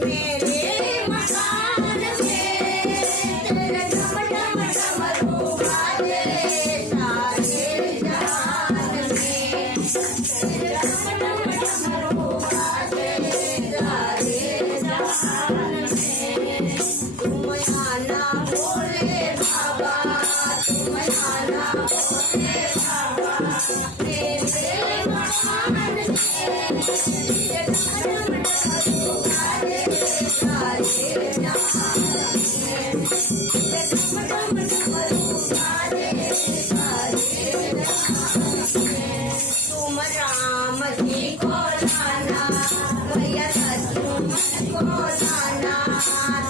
मेरे मकान में तेरे डम डम डमरू बाजे सारे जहान में। तेरे डम डम डमरू बाजे सारे जहान में। तुम आना भोले बाबा, तुम आना भोले बाबा मेरे मकान में। तेरे डम डम डमरू बाजे सारे जहान में। तेरे डम डम डमरू बाजे सारे जहान में। तुम राम जी को लाना, भैया लक्ष्मण को लाना।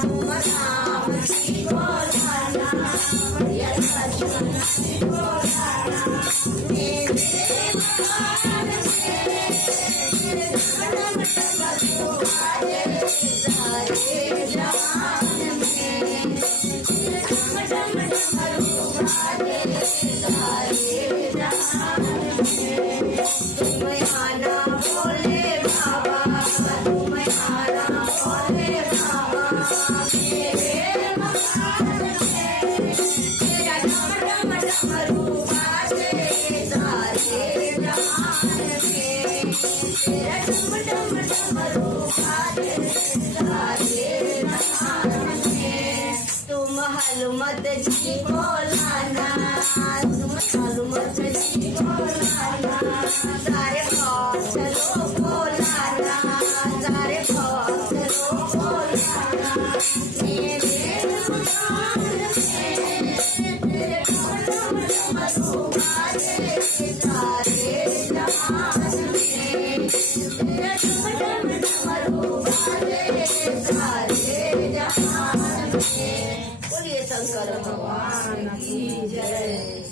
तुम राम जी को लाना, भैया लक्ष्मण जी को लाना। मेरे मकान में तेरे डम डमरू बाजे सारे जहान में। तेरे डम डम डमरू बाजे सारे जहान में। तुम आना भोले बाबा, तुम आना भोले बाबा मेरे मकान में। तेरा डम डम डमरू बाजे सारे जहान में। तेरा डम डम डमरू बाजे सारे जहान में। तुम हनुमत जी को लाना, तुम हनुमत जी को लाना। सारे भक्तों को लाना, सारे भक्तों को लाना। मेरे मकान में तेरे डम डमरू बाजे सारे जहान में। तेरे डम डमरू बाजे सारे जहान में। बोलिए शंकर भगवान की जय।